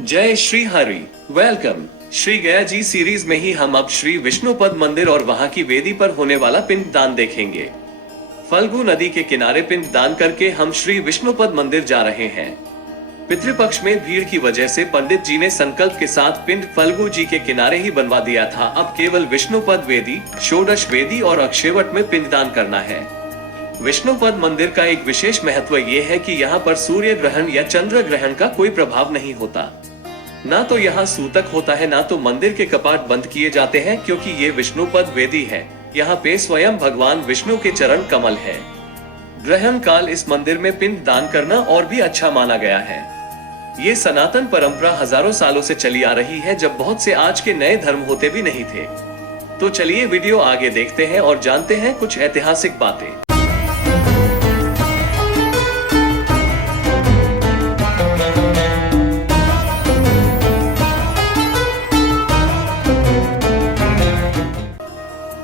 जय श्री हरि। वेलकम। श्री गया जी सीरीज में ही हम अब श्री विष्णुपद मंदिर और वहां की वेदी पर होने वाला पिंड दान देखेंगे। फल्गु नदी के किनारे पिंड दान करके हम श्री विष्णुपद मंदिर जा रहे हैं। पितृपक्ष में भीड़ की वजह से पंडित जी ने संकल्प के साथ पिंड फल्गु जी के किनारे ही बनवा दिया था। अब केवल विष्णुपद वेदी, षोडश वेदी और अक्षयवट में पिंडदान करना है। विष्णुपद मंदिर का एक विशेष महत्व ये है कि यहाँ पर सूर्य ग्रहण या चंद्र ग्रहण का कोई प्रभाव नहीं होता। ना तो यहाँ सूतक होता है, ना तो मंदिर के कपाट बंद किए जाते हैं, क्योंकि ये विष्णुपद वेदी है। यहाँ पे स्वयं भगवान विष्णु के चरण कमल है। ग्रहण काल इस मंदिर में पिंड दान करना और भी अच्छा माना गया है। ये सनातन परंपरा हजारों सालों से चली आ रही है, जब बहुत से आज के नए धर्म होते भी नहीं थे। तो चलिए वीडियो आगे देखते हैं और जानते हैं कुछ ऐतिहासिक बातें।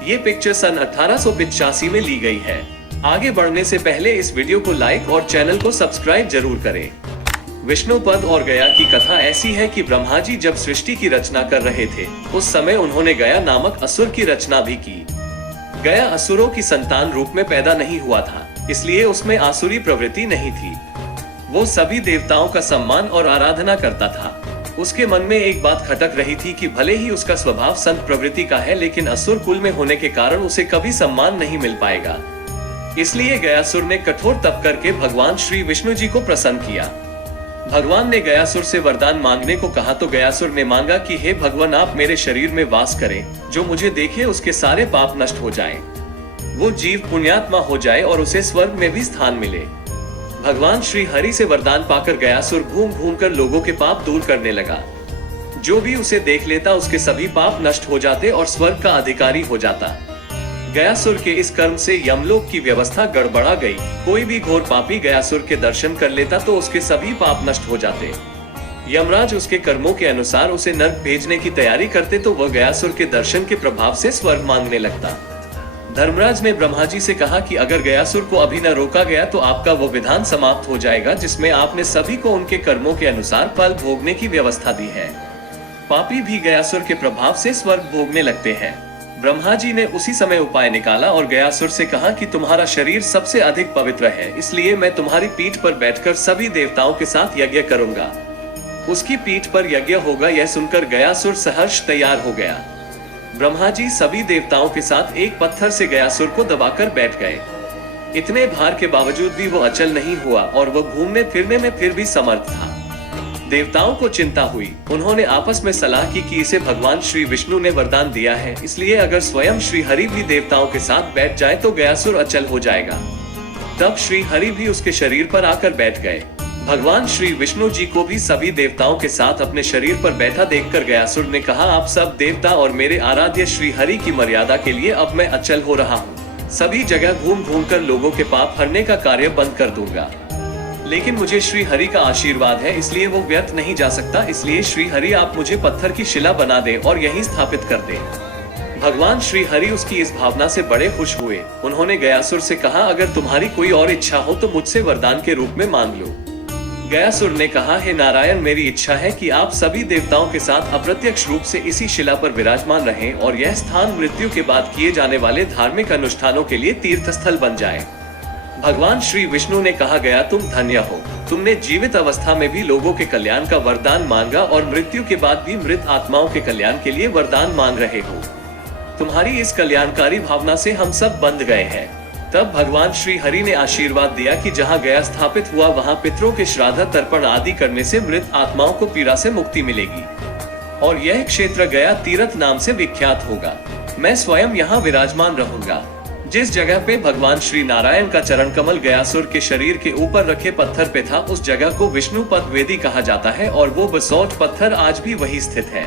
ये पिक्चर सन 1885 में ली गई है। आगे बढ़ने से पहले इस वीडियो को लाइक और चैनल को सब्सक्राइब जरूर करें। विष्णुपद और गया की कथा ऐसी है कि ब्रह्मा जी जब सृष्टि की रचना कर रहे थे, उस समय उन्होंने गया नामक असुर की रचना भी की। गया असुरों की संतान रूप में पैदा नहीं हुआ था, इसलिए उसमें आसुरी प्रवृत्ति नहीं थी। वो सभी देवताओं का सम्मान और आराधना करता था। उसके मन में एक बात खटक रही थी कि भले ही उसका स्वभाव संत प्रवृत्ति का है, लेकिन असुर कुल में होने के कारण उसे कभी सम्मान नहीं मिल पाएगा। इसलिए गयासुर ने कठोर तप करके भगवान श्री विष्णु जी को प्रसन्न किया। भगवान ने गयासुर से वरदान मांगने को कहा तो गयासुर ने मांगा कि हे भगवान, आप मेरे शरीर में वास करें, जो मुझे देखे उसके सारे पाप नष्ट हो जाएं। वो जीव पुण्यात्मा हो जाए और उसे स्वर्ग में भी स्थान मिले। भगवान श्री हरि से वरदान पाकर गयासुर घूम घूम कर लोगों के पाप दूर करने लगा। जो भी उसे देख लेता उसके सभी पाप नष्ट हो जाते और स्वर्ग का अधिकारी हो जाता। गयासुर के इस कर्म से यमलोक की व्यवस्था गड़बड़ा गई। कोई भी घोर पापी गयासुर के दर्शन कर लेता तो उसके सभी पाप नष्ट हो जाते। यमराज उसके कर्मों के अनुसार उसे नर्क भेजने की तैयारी करते तो वह गयासुर के दर्शन के प्रभाव से स्वर्ग मांगने लगता। धर्मराज ने ब्रह्मा जी से कहा कि अगर गयासुर को अभी न रोका गया तो आपका वो विधान समाप्त हो जाएगा जिसमें आपने सभी को उनके कर्मों के अनुसार फल भोगने की व्यवस्था दी है। पापी भी गयासुर के प्रभाव से स्वर्ग भोगने लगते हैं। ब्रह्मा जी ने उसी समय उपाय निकाला और गयासुर से कहा कि तुम्हारा शरीर सबसे अधिक पवित्र है, इसलिए मैं तुम्हारी पीठ पर बैठकर सभी देवताओं के साथ यज्ञ करूंगा। उसकी पीठ पर यज्ञ होगा, यह सुनकर गयासुर सहर्ष तैयार हो गया। ब्रह्मा जी सभी देवताओं के साथ एक पत्थर से गयासुर को दबाकर बैठ गए। इतने भार के बावजूद भी वो अचल नहीं हुआ और वह घूमने फिरने में फिर भी समर्थ था। देवताओं को चिंता हुई। उन्होंने आपस में सलाह की कि इसे भगवान श्री विष्णु ने वरदान दिया है, इसलिए अगर स्वयं श्री हरि भी देवताओं के साथ बैठ जाए तो गयासुर अचल हो जाएगा। तब श्री हरि भी उसके शरीर पर आकर बैठ गए। भगवान श्री विष्णु जी को भी सभी देवताओं के साथ अपने शरीर पर बैठा देखकर गयासुर ने कहा, आप सब देवता और मेरे आराध्य श्री हरि की मर्यादा के लिए अब मैं अचल हो रहा हूँ। सभी जगह घूम घूम कर लोगों के पाप हरने का कार्य बंद कर दूंगा। लेकिन मुझे श्री हरि का आशीर्वाद है, इसलिए वो व्यर्थ नहीं जा सकता। इसलिए श्री हरि आप मुझे पत्थर की शिला बना दें और यहीं स्थापित कर दें। भगवान श्री हरि उसकी इस भावना से बड़े खुश हुए। उन्होंने गयासुर से कहा, अगर तुम्हारी कोई और इच्छा हो तो मुझसे वरदान के रूप में मांग लो। गयासुर ने कहा, हे नारायण, मेरी इच्छा है कि आप सभी देवताओं के साथ अप्रत्यक्ष रूप से इसी शिला पर विराजमान रहें और यह स्थान मृत्यु के बाद किए जाने वाले धार्मिक अनुष्ठानों के लिए तीर्थ स्थल बन जाए। भगवान श्री विष्णु ने कहा, गया तुम धन्य हो। तुमने जीवित अवस्था में भी लोगों के कल्याण का वरदान मांगा और मृत्यु के बाद भी मृत आत्माओं के कल्याण के लिए वरदान मांग रहे हो। तुम्हारी इस कल्याणकारी भावना से हम सब बंध गए हैं। तब भगवान श्री हरि ने आशीर्वाद दिया कि जहाँ गया स्थापित हुआ वहाँ पितरों के श्राद्ध तर्पण आदि करने से मृत आत्माओं को पीड़ा से मुक्ति मिलेगी और यह क्षेत्र गया तीर्थ नाम से विख्यात होगा। मैं स्वयं यहाँ विराजमान रहूंगा। जिस जगह पे भगवान श्री नारायण का चरण कमल गयासुर के शरीर के ऊपर रखे पत्थर पे था, उस जगह को विष्णुपद वेदी कहा जाता है और वो बसोल्ट पत्थर आज भी वही स्थित है।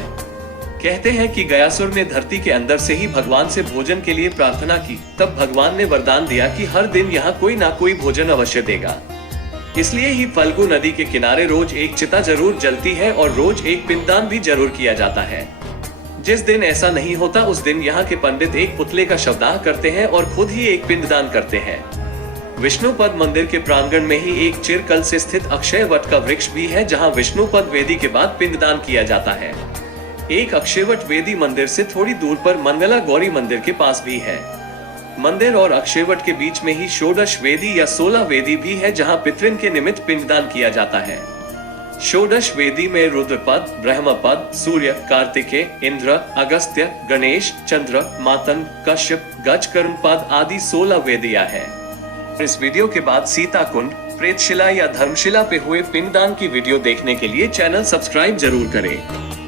कहते हैं कि गयासुर ने धरती के अंदर से ही भगवान से भोजन के लिए प्रार्थना की। तब भगवान ने वरदान दिया कि हर दिन यहाँ कोई ना कोई भोजन अवश्य देगा। इसलिए ही फल्गु नदी के किनारे रोज एक चिता जरूर जलती है और रोज एक पिंडदान भी जरूर किया जाता है। जिस दिन ऐसा नहीं होता उस दिन यहाँ के पंडित एक पुतले का शवदाह करते हैं और खुद ही एक पिंडदान करते हैं। विष्णुपद मंदिर के प्रांगण में ही एक चिरकल से स्थित अक्षय वट का वृक्ष भी है, जहां विष्णुपद वेदी के बाद पिंडदान किया जाता है। एक अक्षयवट वेदी मंदिर से थोड़ी दूर पर मंगला गौरी मंदिर के पास भी है। मंदिर और अक्षयवट के बीच में ही षोडश वेदी या 16 वेदी भी है, जहां पितृन के निमित्त पिंडदान किया जाता है। षोडश वेदी में रुद्रपद, ब्रह्मपद, सूर्य, कार्तिकेय, इंद्र, अगस्त्य, गणेश, चंद्र, मातन, कश्यप, गजकर्ण पद आदि 16 वेदियां हैं। इस वीडियो के बाद सीता कुंड, प्रेतशिला या धर्मशिला पे हुए पिंडदान की वीडियो देखने के लिए चैनल सब्सक्राइब जरूर करें।